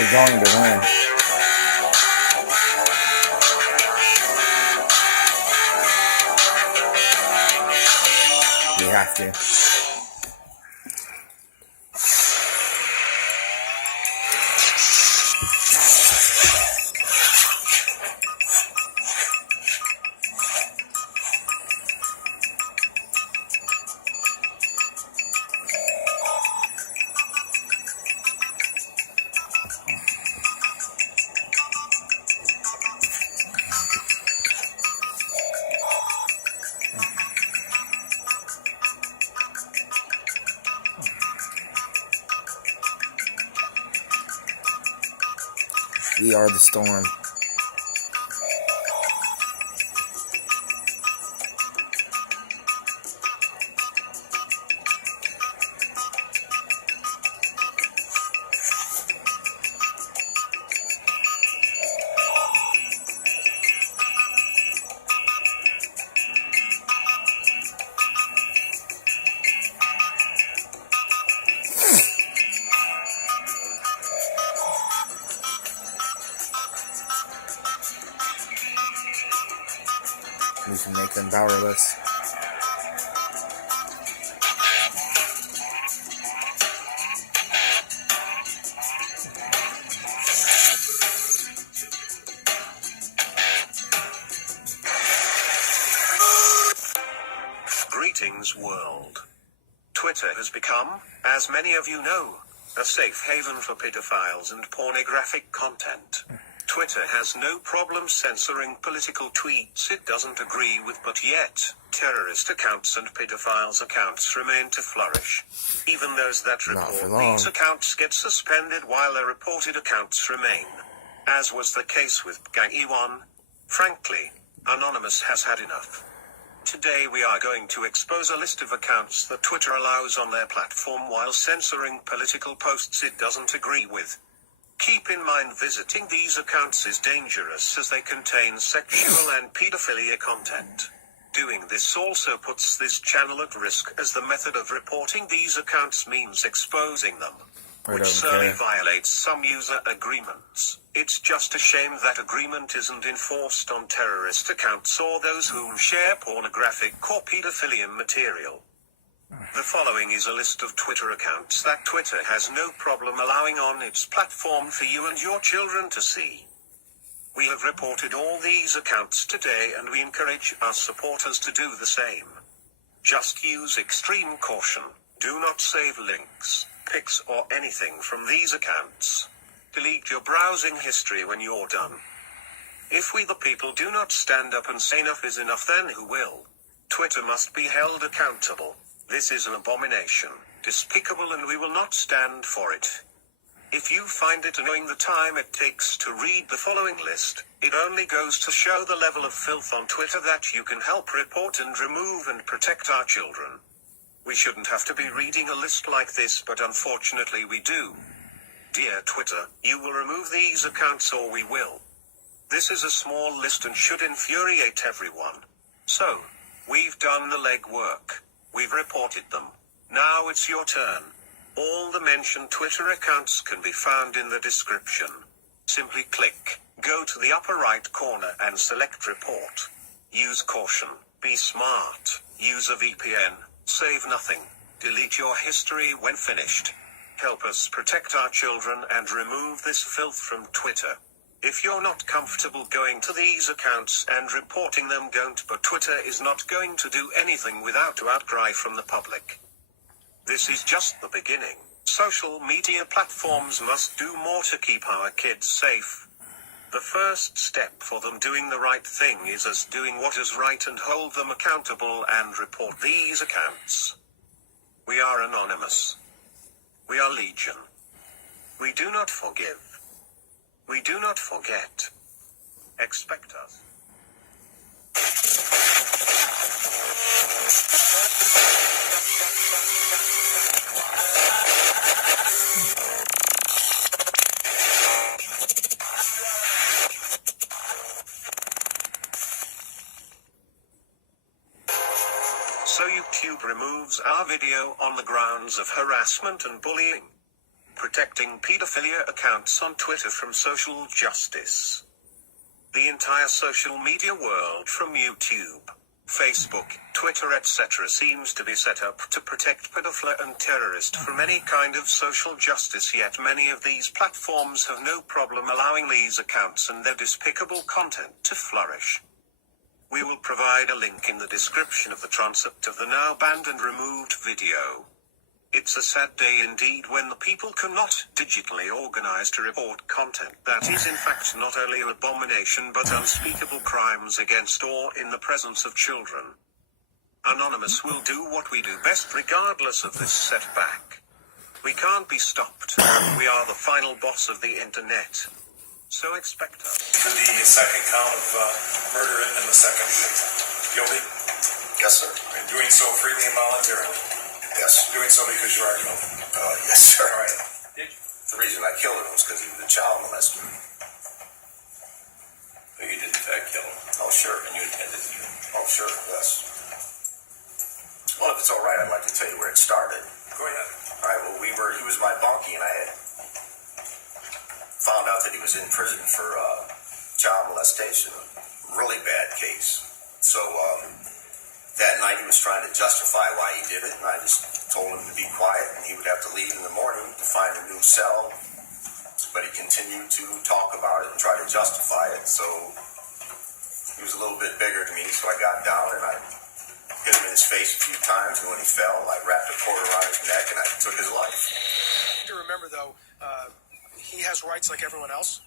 We're going to win. We have to. We are the storm. We can make them powerless. Greetings, world. Twitter has become, as many of you know, a safe haven for pedophiles and pornographic content. Twitter has no problem censoring political tweets it doesn't agree with, but yet, terrorist accounts and pedophiles accounts remain to flourish. Even those that report these accounts get suspended while their reported accounts remain. As was the case with Gang E1. Frankly, Anonymous has had enough. Today we are going to expose a list of accounts that Twitter allows on their platform while censoring political posts it doesn't agree with. Keep in mind visiting these accounts is dangerous as they contain sexual and pedophilia content. Doing this also puts this channel at risk as the method of reporting these accounts means exposing them, which certainly violates some user agreements. It's just a shame that agreement isn't enforced on terrorist accounts or those who share pornographic or pedophilia material. The following is a list of Twitter accounts that Twitter has no problem allowing on its platform for you and your children to see. We have reported all these accounts today and we encourage our supporters to do the same. Just use extreme caution. Do not save links, pics or anything from these accounts. Delete your browsing history when you're done. If we the people do not stand up and say enough is enough, then who will? Twitter must be held accountable. This is an abomination, despicable, and we will not stand for it. If you find it annoying the time it takes to read the following list, it only goes to show the level of filth on Twitter that you can help report and remove and protect our children. We shouldn't have to be reading a list like this, but unfortunately we do. Dear Twitter, you will remove these accounts or we will. This is a small list and should infuriate everyone. So, we've done the legwork. We've reported them. Now it's your turn. All the mentioned Twitter accounts can be found in the description. Simply click, go to the upper right corner and select report. Use caution, be smart, use a VPN, save nothing, delete your history when finished. Help us protect our children and remove this filth from Twitter. If you're not comfortable going to these accounts and reporting them, don't, but Twitter is not going to do anything without an outcry from the public. This is just the beginning. Social media platforms must do more to keep our kids safe. The first step for them doing the right thing is us doing what is right and hold them accountable and report these accounts. We are Anonymous. We are Legion. We do not forgive. We do not forget. Expect us. So YouTube removes our video on the grounds of harassment and bullying. Protecting pedophilia accounts on Twitter from social justice. The entire social media world from YouTube, Facebook, Twitter, etc. seems to be set up to protect pedophilia and terrorists from any kind of social justice, yet many of these platforms have no problem allowing these accounts and their despicable content to flourish. We will provide a link in the description of the transcript of the now banned and removed video. It's a sad day indeed when the people cannot digitally organize to report content that is in fact not only an abomination but unspeakable crimes against or in the presence of children. Anonymous will do what we do best regardless of this setback. We can't be stopped. We are the final boss of the internet. So expect us. To the second count of murder and the second guilty? Yes, sir. And doing so freely and voluntarily? Yes. Doing so because you are guilty? Yes, sir. All right. The reason I killed him was because he was a child molester. So you did in fact kill him? Oh, sure. And you intended to? Oh, sure, yes. Well, if it's all right, I'd like to tell you where it started. Go ahead. All right, well, he was my bunkie, and I had found out that he was in prison for child molestation, a really bad case. So that night he was trying to justify why he did it, and I just told him to be quiet, and he would have to leave in the morning to find a new cell. But he continued to talk about it and try to justify it, so he was a little bit bigger than me, so I got down and I hit him in his face a few times, and when he fell, I wrapped a cord around his neck and I took his life. To remember, though, he has rights like everyone else.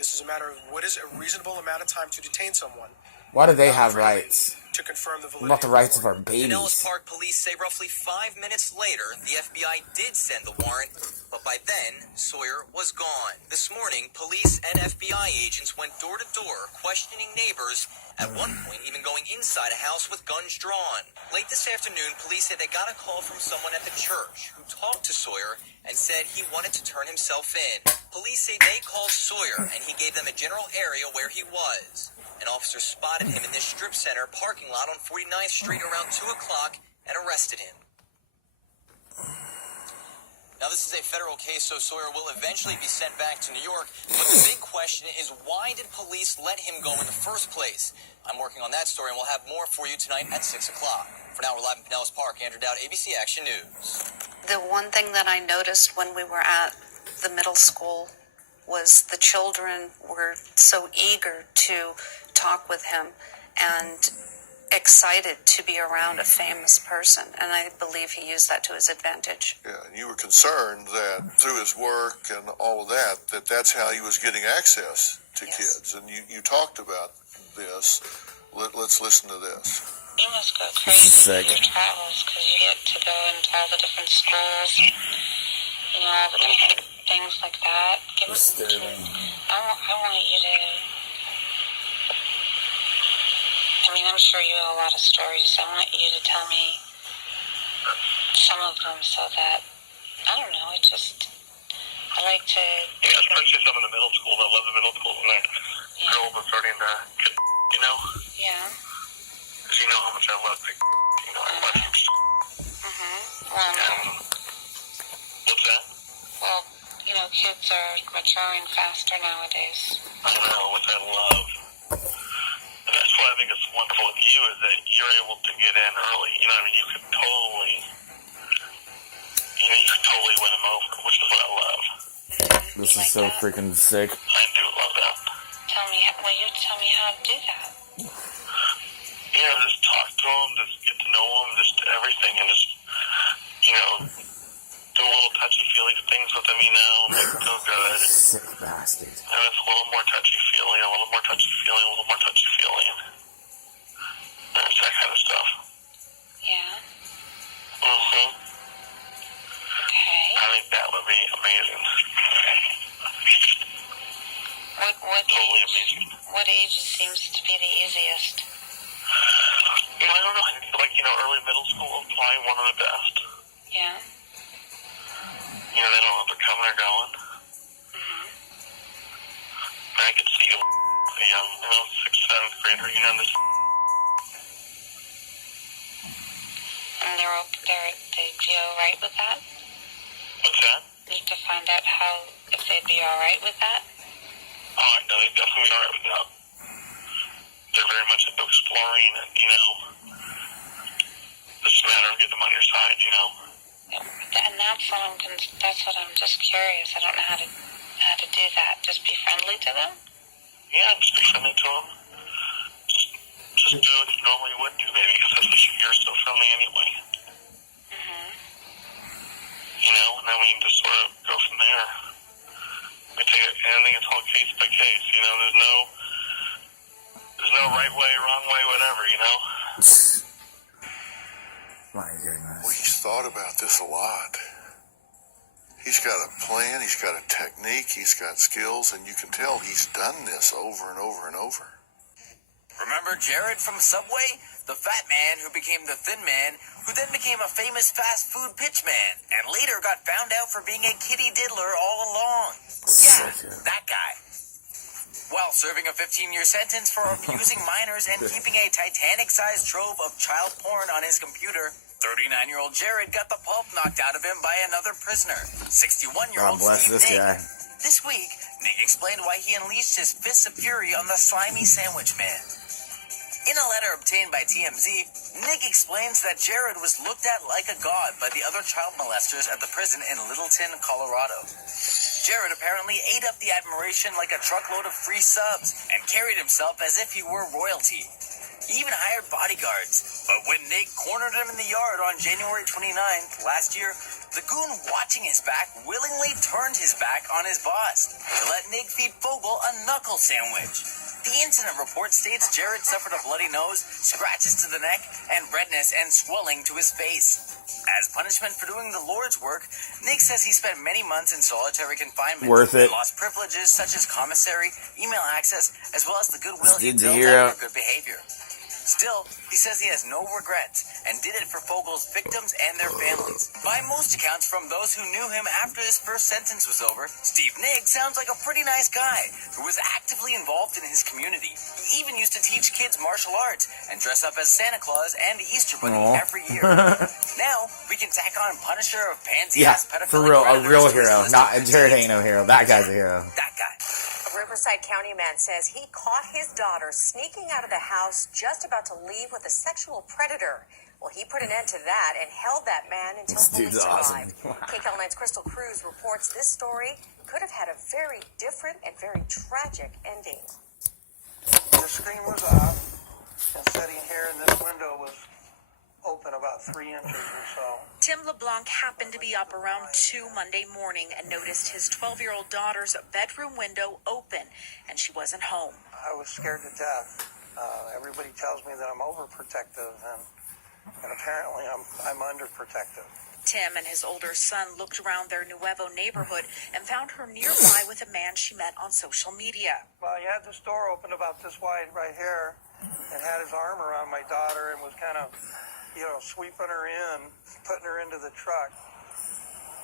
This is a matter of what is a reasonable amount of time to detain someone. Why do they have rights? To confirm the validity. Not the rights of our Pinellas babies. Park police say roughly 5 minutes later, the FBI did send the warrant, but by then, Sawyer was gone. This morning, police and FBI agents went door to door, questioning neighbors, at one point even going inside a house with guns drawn. Late this afternoon, police say they got a call from someone at the church who talked to Sawyer and said he wanted to turn himself in. Police say they called Sawyer and he gave them a general area where he was. An officer spotted him in this strip center parking lot on 49th Street around 2 o'clock and arrested him. Now, this is a federal case, so Sawyer will eventually be sent back to New York. But the big question is, why did police let him go in the first place? I'm working on that story, and we'll have more for you tonight at 6 o'clock. For now, we're live in Pinellas Park. Andrew Dowd, ABC Action News. The one thing that I noticed when we were at the middle school was the children were so eager to talk with him and excited to be around a famous person, and I believe he used that to his advantage. Yeah, and you were concerned that through his work and all of that that's how he was getting access to Yes. kids. And you talked about this. Let's listen to this. You must go This is crazy sick. in your travels because you get to go into all the different schools, you know, all the different things like that. Disturbing. I want you to. I mean, I'm sure you have a lot of stories. I want you to tell me some of them so that, I don't know, I like to. Yeah, especially some in the middle school. I love the middle school when the girls are starting to get, you know? Yeah. Because you know how much I love the, you know, I love you. What's that? Well, you know, kids are maturing faster nowadays. I know, with that love. And that's why I think it's wonderful with you is that you're able to get in early. You know what I mean? You could totally win them over, which is what I love. This is so freaking sick. I do love that. Will you tell me how to do that? You know, just talk to them, just get to know them, just everything, and just, you know, do a little touchy-feely things with them, you know, make them feel good. Sick bastard. And it's a little more touchy-feely, a little more touchy-feely, a little more touchy-feely. And it's that kind of stuff. Yeah. Mm-hmm. Okay. I think that would be amazing. Totally amazing. What age seems to be the easiest? I don't know. I feel like, early middle school is probably one of the best. Yeah. They don't know if they're coming or going. And I could see a young, 6th, 7th grader, this. And they'd be all right with that? What's that? Need to find out if they'd be all right with that. Oh, I know they'd definitely be all right with that. They're very much into exploring and, it's just a matter of getting them on your side, And that's what I'm just curious. I don't know how to do that. Just be friendly to them? Yeah, just be friendly to them. Just do what you normally would do, maybe, because that's what you're so friendly anyway. And then we can just sort of go from there. We take it, and I think it's all case by case, there's no right way, wrong way, whatever, My goodness. Well, he's thought about this a lot. He's got a plan, he's got a technique, he's got skills, and you can tell he's done this over and over and over. Remember Jared from Subway? The fat man who became the thin man, who then became a famous fast food pitchman, and later got found out for being a kitty diddler all along. Yeah, that guy. While serving a 15-year sentence for abusing minors and keeping a Titanic-sized trove of child porn on his computer, 39-year-old Jared got the pulp knocked out of him by another prisoner, 61-year-old Steve Nick. Guy. This week, Nick explained why he unleashed his fists of fury on the slimy sandwich man. In a letter obtained by TMZ, Nick explains that Jared was looked at like a god by the other child molesters at the prison in Littleton, Colorado. Jared apparently ate up the admiration like a truckload of free subs and carried himself as if he were royalty. He even hired bodyguards. But when Nick cornered him in the yard on January 29th last year, the goon watching his back willingly turned his back on his boss to let Nick feed Fogel a knuckle sandwich. The incident report states Jared suffered a bloody nose, scratches to the neck, and redness and swelling to his face. As punishment for doing the Lord's work, Nick says he spent many months in solitary confinement. Worth it. And lost privileges such as commissary, email access, as well as the goodwill he Steve's a built hero. up for good behavior. Still, he says he has no regrets and did it for Fogel's victims and their families. By most accounts from those who knew him after his first sentence was over, Steve Nick sounds like a pretty nice guy who was actively involved in his community. He even used to teach kids martial arts and dress up as Santa Claus and Easter Bunny every year. Now, we can tack on Punisher of pansy-ass Yeah, pedophilic for real, a predators real to his hero. list Not of Jared activities. ain't no hero. That guy's a hero. That guy. A Riverside County man says he caught his daughter sneaking out of the house just about to leave with a sexual predator. Well, he put an end to that and held that man until This police dude's awesome. arrived. KCAL9's Crystal Cruz reports this story could have had a very different and very tragic ending. The screen was off, and sitting here in this window was open about 3 inches or so. Tim LeBlanc happened to be up around 2 Monday morning and noticed his 12-year-old daughter's bedroom window open, and she wasn't home. I was scared to death. Everybody tells me that I'm overprotective, and apparently I'm underprotective. Tim and his older son looked around their Nuevo neighborhood and found her nearby with a man she met on social media. Well, he had this door open about this wide right here and had his arm around my daughter and was kind of, sweeping her in, putting her into the truck.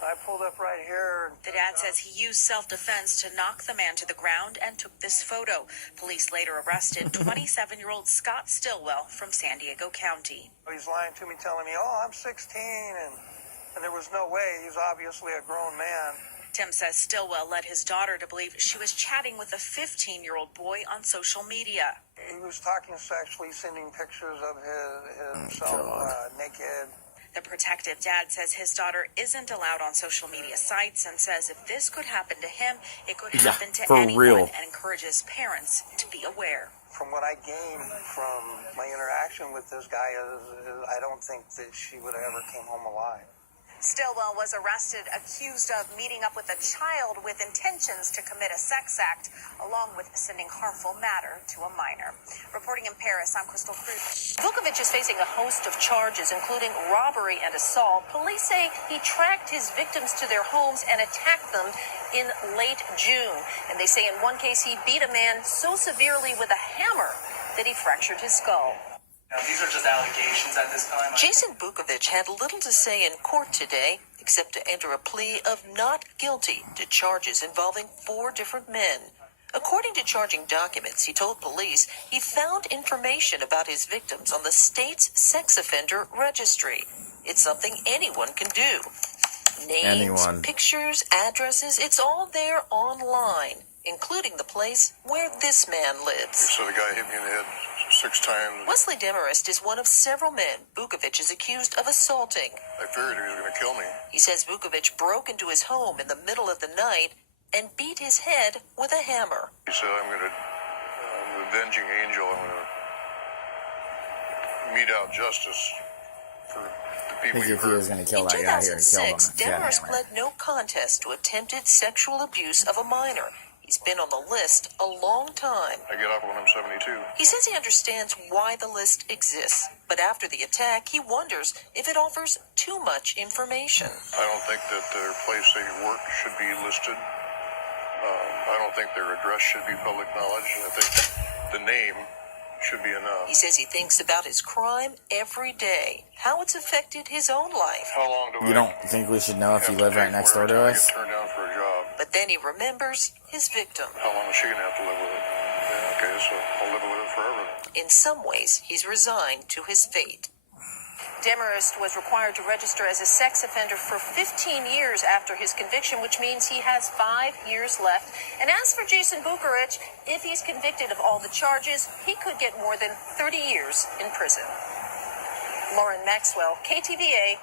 I pulled up right here. The dad says he used self-defense to knock the man to the ground and took this photo. Police later arrested 27-year-old Scott Stillwell from San Diego County. He's lying to me, telling me, I'm 16, and there was no way. He's obviously a grown man. Tim says Stillwell led his daughter to believe she was chatting with a 15-year-old boy on social media. He was talking sexually, sending pictures of himself naked. The protective dad says his daughter isn't allowed on social media sites and says if this could happen to him, it could happen to for anyone, real. and encourages parents to be aware. From what I gained from my interaction with this guy is I don't think that she would have ever came home alive. Stillwell was arrested accused of meeting up with a child with intentions to commit a sex act, along with sending harmful matter to a minor. Reporting in Paris, I'm Crystal Cruz. Vukovic is facing a host of charges, including robbery and assault. Police say he tracked his victims to their homes and attacked them in late June. And they say in one case he beat a man so severely with a hammer that he fractured his skull. Now, these are just allegations at this time. Jason Vukovic had little to say in court today, except to enter a plea of not guilty to charges involving 4 different men. According to charging documents, he told police he found information about his victims on the state's sex offender registry. It's something anyone can do. Names, pictures, addresses, it's all there online, including the place where this man lives. So the guy hit me in the head 6 times. Wesley Demarest is one of several men Vukovic is accused of assaulting. I figured he was going to kill me. He says Vukovic broke into his home in the middle of the night and beat his head with a hammer. He said, I'm the avenging angel. I'm going to mete out justice for the people you hurt. was going to kill In that guy here, 2006, he killed him. Demarest pled no contest to attempted sexual abuse of a minor. He's been on the list a long time. I get off when I'm 72. He says he understands why the list exists, but after the attack, he wonders if it offers too much information. I don't think that their place they work should be listed. I don't think their address should be public knowledge. I think the name should be enough. He says he thinks about his crime every day, how it's affected his own life. How long do You don't think we should know if you live right next door to us? Get turned down for a job. But then he remembers his victim. How long is she going to have to live with it? Yeah, okay, so I'll live with it forever. In some ways, he's resigned to his fate. Demarest was required to register as a sex offender for 15 years after his conviction, which means he has 5 years left. And as for Jason Vukovic, if he's convicted of all the charges, he could get more than 30 years in prison. Lauren Maxwell, KTVA.